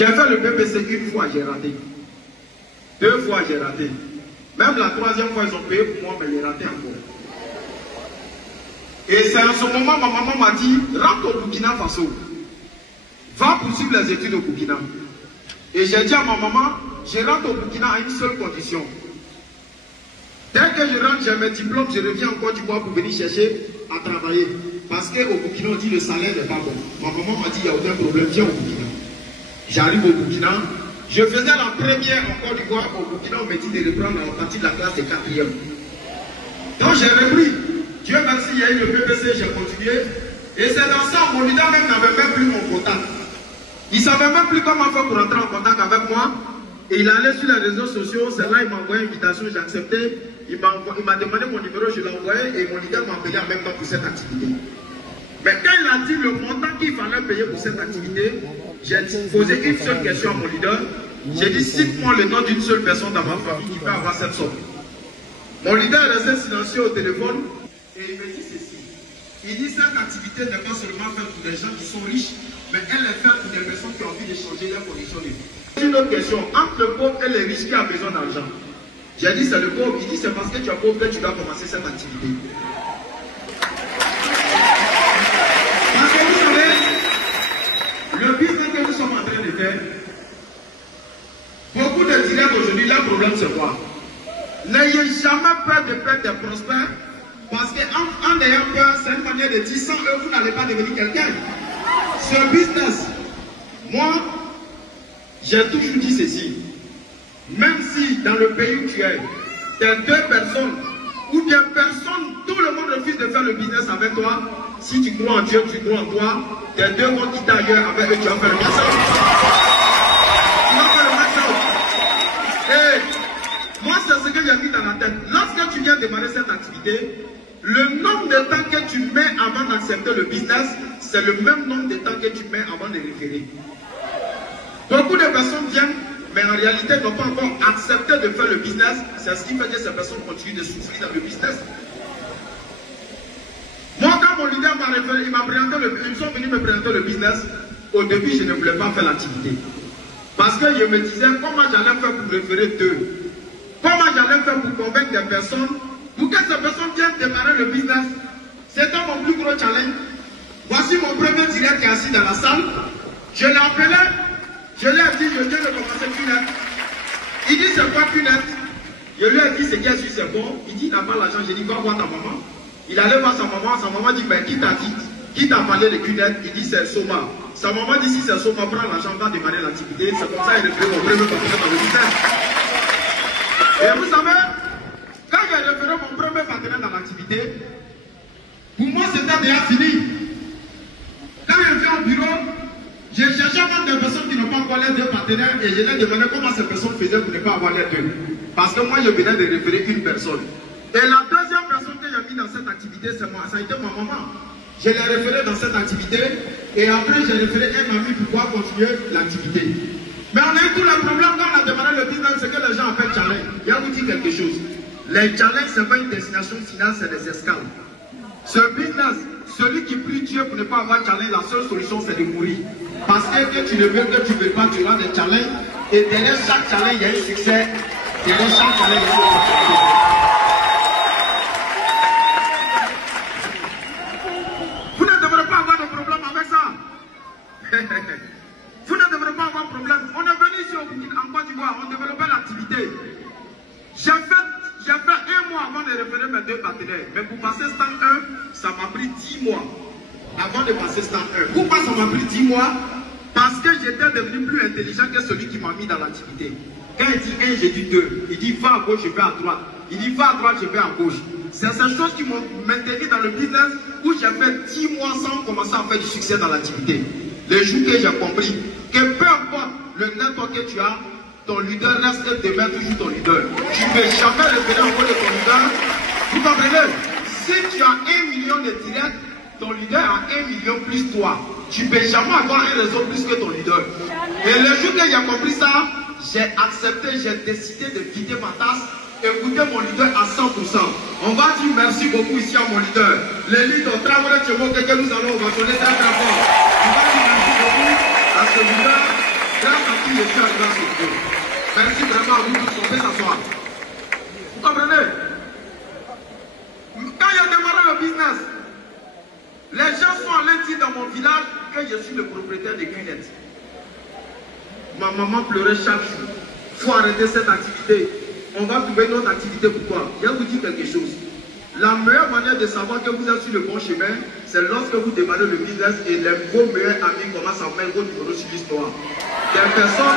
J'ai fait le PPC une fois, j'ai raté. 2 fois, j'ai raté. Même la 3e fois, ils ont payé pour moi, mais j'ai raté encore. Et c'est en ce moment, ma maman m'a dit, rentre au Burkina Faso. Va poursuivre les études au Burkina. Et j'ai dit à ma maman, je rentre au Burkina à une seule condition. Dès que je rentre, j'ai mes diplômes, je reviens en Côte d'Ivoire pour venir chercher à travailler. Parce qu'au Burkina, on dit le salaire n'est pas bon. Ma maman m'a dit, il n'y a aucun problème, viens au Burkina. J'arrive au Burkina. Je faisais la première en Côte d'Ivoire. Au Burkina, on m'a dit de reprendre à partir de la classe de 4e. Donc j'ai repris. Dieu merci, il y a eu le PPC, j'ai continué. Et c'est dans ça, mon leader même n'avait même plus mon contact. Il ne savait même plus comment faire pour entrer en contact avec moi. Et il allait sur les réseaux sociaux, c'est là il m'a envoyé une invitation, j'ai accepté. Il m'a demandé mon numéro, je l'ai envoyé et mon leader m'a appelé en même temps pour cette activité. Mais quand il a dit le montant qu'il fallait payer pour cette activité, j'ai posé une seule question à mon leader. J'ai dit, cite-moi le nom d'une seule personne dans ma famille qui peut avoir cette somme. Mon leader est resté silencieux au téléphone et il me dit ceci. Il dit, cette activité n'est pas seulement faite pour des gens qui sont riches, mais elle est faite pour des personnes qui ont envie de changer leur condition de vie. Une autre question, entre le pauvre et les riches qui a besoin d'argent. J'ai dit, c'est le pauvre. Il dit, c'est parce que tu es pauvre que tu dois commencer cette activité. Parce que vous savez, le business que nous sommes en train de faire, beaucoup de directs aujourd'hui, leur problème c'est quoi? N'ayez jamais peur de perdre des prospères, parce qu'en ayant peur, c'est une manière de dire, sans eux, vous n'allez pas devenir quelqu'un. Ce business, moi, j'ai toujours dit ceci. Même si dans le pays où tu es, il y a 2 personnes, ou bien personne, tout le monde refuse de faire le business avec toi. Si tu crois en Dieu, tu crois en toi, tes 2 vont quitter ailleurs avec eux, tu vas faire le business. Tu vas faire le business. Et moi, c'est ce que j'ai mis dans la tête. Lorsque tu viens démarrer cette activité, le nombre de temps que tu mets avant d'accepter le business, c'est le même nombre de temps que tu mets avant de référer. Beaucoup de personnes viennent, mais en réalité n'ont pas encore accepté de faire le business. C'est ce qui fait que ces personnes continuent de souffrir dans le business. Moi, quand mon leader m'a référé, ils sont venus me présenter le business. Au début, je ne voulais pas faire l'activité. Parce que je me disais, comment j'allais faire pour référer 2? Comment j'allais faire pour convaincre des personnes, pour que ces personnes viennent démarrer le business? C'était mon plus gros challenge. Voici mon premier direct qui est assis dans la salle. Je l'ai appelé. Je lui ai dit, je viens de commencer Q-Net. Il dit, c'est quoi Q-Net? Je lui ai dit, c'est qui est sûr, c'est bon. Il dit, il n'a pas l'argent. J'ai dit, va voir ta maman. Il allait voir sa maman dit, mais qui t'a dit? Qui t'a parlé de Q-Net? Il dit, c'est Soma. Sa maman dit, si c'est Soma, prends l'argent, va démarrer l'activité. C'est comme ça qu'il a fait mon premier partenaire dans le business. Et vous savez, quand j'ai référé mon premier partenaire dans l'activité, pour moi, c'était déjà fini. Quand je viens au bureau, j'ai cherché à des personnes qui n'ont pas encore les 2 partenaires et je leur demandé comment ces personnes faisaient pour ne pas avoir les 2. Parce que moi, je venais de référer une personne. Et la deuxième personne que j'ai mis dans cette activité, c'est moi. Ça a été ma maman. Je l'ai référé dans cette activité et après, j'ai référé un ami pour pouvoir continuer l'activité. Mais on a eu tous les problèmes quand on a démarré le business, c'est que les gens appellent challenge. Il y a vous dire quelque chose. Les challenges, ce n'est pas une destination finale, c'est des escales. Ce business, celui qui prie Dieu pour ne pas avoir challenge, la seule solution, c'est de mourir. Parce que tu ne veux que tu ne veux pas, tu auras des challenges. Et derrière chaque challenge, il y a un succès. Derrière chaque challenge, il y a une opportunité. Vous ne devrez pas avoir de problème avec ça. Vous ne devrez pas avoir de problème. On est venu ici en Côte d'Ivoire, on développait l'activité. J'ai fait 1 mois avant de référer mes 2 partenaires. Mais pour passer stand 1, ça m'a pris 10 mois. Avant de passer stand 1. Pourquoi ça m'a pris 10 mois? Parce que j'étais devenu plus intelligent que celui qui m'a mis dans l'activité. Quand il dit 1, j'ai dit 2. Il dit va à gauche, je vais à droite. Il dit va à droite, je vais à gauche. C'est ces choses qui m'ont maintenu dans le business où j'ai fait 10 mois sans commencer à faire du succès dans l'activité. Le jour que j'ai compris que peu importe le network que tu as, ton leader reste demain toujours ton leader. Tu ne peux jamais revenir en haut de ton leader. Vous comprenez? Si tu as 1 million de directs, ton leader a 1 million plus toi. Tu ne peux jamais avoir un réseau plus que ton leader. Et le jour que j'ai compris ça, j'ai accepté, j'ai décidé de quitter ma tasse, écouter mon leader à 100%. On va dire merci beaucoup ici à mon leader. Le leader, Traoré Tchemo, que nous allons ovationner très très fort. On va dire merci beaucoup à ce leader. je suis à grâce de Dieu. Merci vraiment à vous tous, on peut s'asseoir. Vous comprenez? Quand il a démarré le business, les gens sont allés dire dans mon village que je suis le propriétaire des cunettes. Ma maman pleurait chaque jour. Il faut arrêter cette activité. On va trouver une autre activité pour toi. Je vais vous dire quelque chose. La meilleure manière de savoir que vous êtes sur le bon chemin, c'est lorsque vous démarrez le business et vos meilleurs amis commencent à mettre vos numéros sur l'histoire. Des personnes